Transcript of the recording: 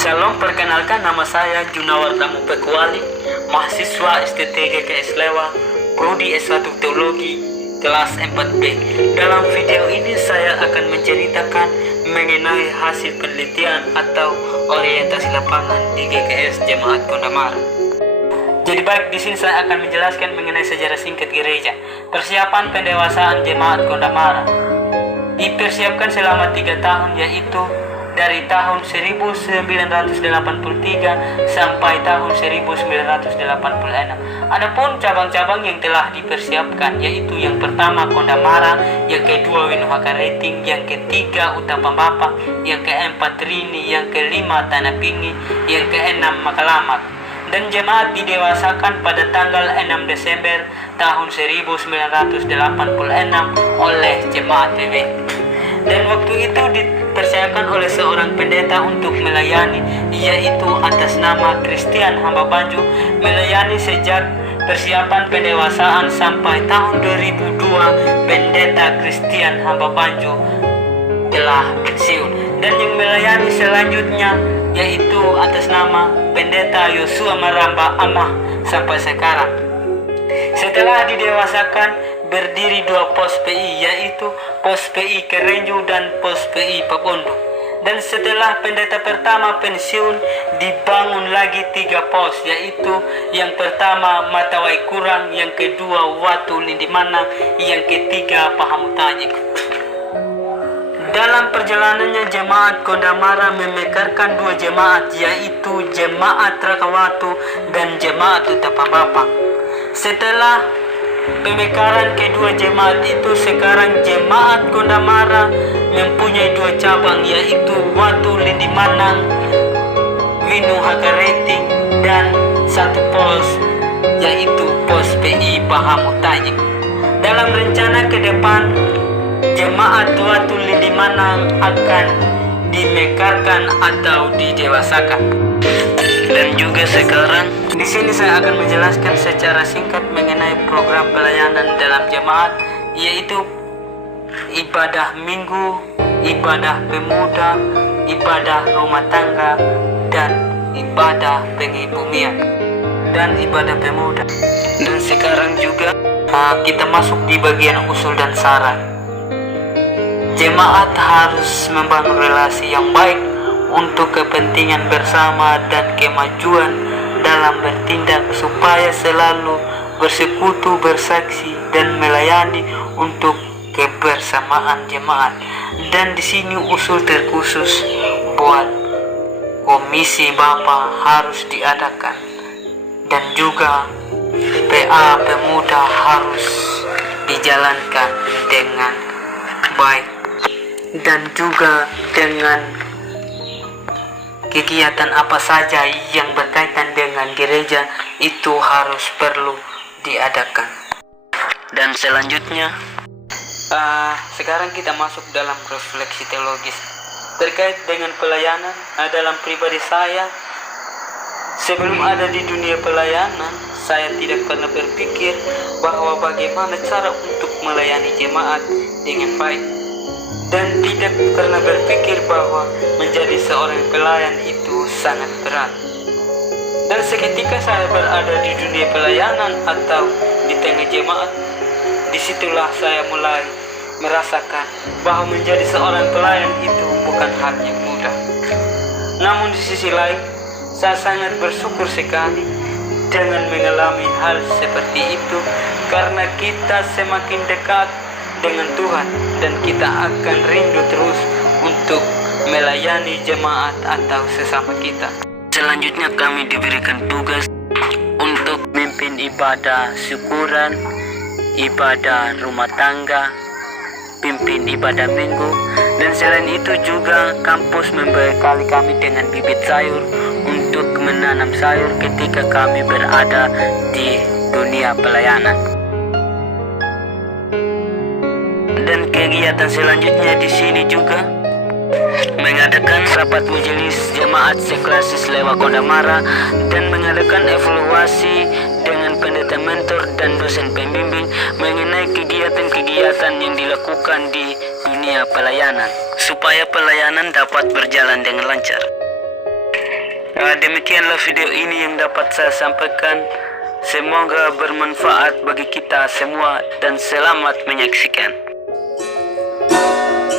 Salam, perkenalkan nama saya Junawarta Mupekuali, mahasiswa STTGKS Lewa, Prodi S1 Teologi, kelas 4B. Dalam video ini saya akan menceritakan mengenai hasil penelitian atau orientasi lapangan di GKS Jemaat Kondamara. Jadi baik, di sini saya akan menjelaskan mengenai sejarah singkat gereja. Persiapan pendewasaan Jemaat Kondamara dipersiapkan selama 3 tahun, yaitu dari tahun 1983 sampai tahun 1986. Adapun cabang-cabang yang telah dipersiapkan yaitu yang pertama Kondamara, yang kedua Winuhakareting, yang ketiga Utapambapak, yang keempat Rini, yang kelima Tanah Pingi, yang keenam Makalamat. Dan jemaat didewasakan pada tanggal 6 Desember tahun 1986 oleh jemaat PB. Dan waktu itu dipersiapkan oleh seorang pendeta untuk melayani, yaitu atas nama Christian Hamba Banju, melayani sejak persiapan pendewasaan sampai tahun 2002 pendeta Christian Hamba Banju telah pensiun. Dan yang melayani selanjutnya yaitu atas nama pendeta Yosua Maramba Amah sampai sekarang. Setelah didewasakan, berdiri 2 pos PI, yaitu pos PI Kerenju dan pos PI Papondo. Dan setelah pendeta pertama pensiun, dibangun lagi 3 pos, yaitu yang pertama Matawai Kurang, yang kedua Watu Lindimana, yang ketiga Pahamutajik. Dalam perjalanannya jemaat Kondamara memekarkan 2 jemaat, yaitu jemaat Rakawatu dan jemaat Utapambapak. Setelah pemekaran kedua jemaat itu, sekarang jemaat Kondamara mempunyai 2 cabang, yaitu Watu Lindimanang, Winuhakareting, dan 1 pos, yaitu pos PI Pahamutajik. Dalam rencana ke depan, jemaat Watu Lindimanang akan dimekarkan atau didewasakan. Dan juga sekarang di sini saya akan menjelaskan secara singkat mengenai program pelayanan dalam jemaat, yaitu ibadah minggu, ibadah pemuda, ibadah rumah tangga, dan ibadah pengibumian dan ibadah pemuda. Dan sekarang juga kita masuk di bagian usul dan saran. Jemaat harus membangun relasi yang baik untuk kepentingan bersama dan kemajuan dalam bertindak, supaya selalu bersekutu, bersaksi, dan melayani untuk kebersamaan jemaat. Dan di sini usul terkhusus buat komisi Bapa harus diadakan, dan juga PA pemuda harus dijalankan dengan baik, dan juga dengan kegiatan apa saja yang berkaitan dengan gereja itu harus perlu diadakan. Dan selanjutnya sekarang kita masuk dalam refleksi teologis terkait dengan pelayanan. Dalam pribadi saya, sebelum ada di dunia pelayanan, saya tidak pernah berpikir bahwa bagaimana cara untuk melayani jemaat dengan baik, dan tidak pernah berpikir bahwa menjadi seorang pelayan itu sangat berat. Dan seketika saya berada di dunia pelayanan atau di tengah jemaat, disitulah saya mulai merasakan bahwa menjadi seorang pelayan itu bukan hal yang mudah. Namun di sisi lain, saya sangat bersyukur sekali dengan mengalami hal seperti itu, karena kita semakin dekat dengan Tuhan dan kita akan rindu terus untuk melayani jemaat atau sesama kita. Selanjutnya kami diberikan tugas untuk memimpin ibadah syukuran, ibadah rumah tangga, pimpin ibadah minggu, dan selain itu juga kampus membekali kami dengan bibit sayur untuk menanam sayur ketika kami berada di dunia pelayanan. Dan kegiatan selanjutnya di sini juga mengadakan rapat majelis jemaat seklasis Lewa Kondamara dan mengadakan evaluasi dengan pendeta mentor dan dosen pembimbing mengenai kegiatan-kegiatan yang dilakukan di dunia pelayanan supaya pelayanan dapat berjalan dengan lancar. Demikianlah video ini yang dapat saya sampaikan. Semoga bermanfaat bagi kita semua dan selamat menyaksikan.